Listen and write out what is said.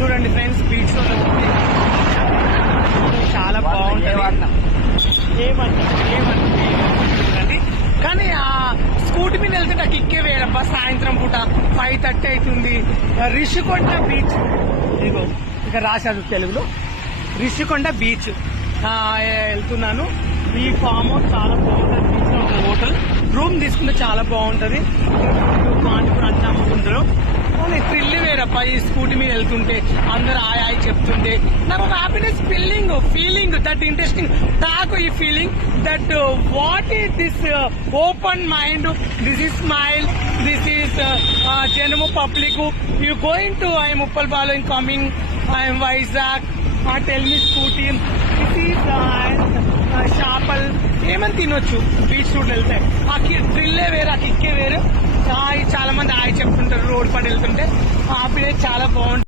చూడండి ఫ్రెండ్స్ బీచ్లో చాలా బాగుంటుంది. ఏమంటే ఏమంటారు కానీ ఆ స్కూటీ మీద వెళ్తే నాకు ఇక్కే వేయడబ్బా సాయంత్రం పూట ఫైవ్ థర్టీ అవుతుంది. రిషికొండ బీచ్ ఇదిగో ఇక రాశారు తెలుగులో. రిషికొండ బీచ్ వెళ్తున్నాను. ఈ ఫామ్ హౌస్ చాలా బాగుంటుంది. బీచ్లో ఒక హోటల్ రూమ్ తీసుకుంటే చాలా బాగుంటుంది. థ్రిల్ వేరప్ప ఈ స్కూటీ మీద వెళ్తుంటే. అందరు ఆయ్ ఆయ చెప్తుంటే. నాకు ఒక happiness feeling feeling that interesting నాకు ఈ feeling that what is this open mind this is smile this is జనము public you going to I ముప్పల్ బాలో in coming I'm Vizag tell me scooty this is చేపల్ ఏమని తినొచ్చు? Beach road వెళ్తే. ఆ థ్రిల్లే వేరే. పడి వెళ్తుంటే ఆ పీరియడ్ చాలా బాగుంటుంది.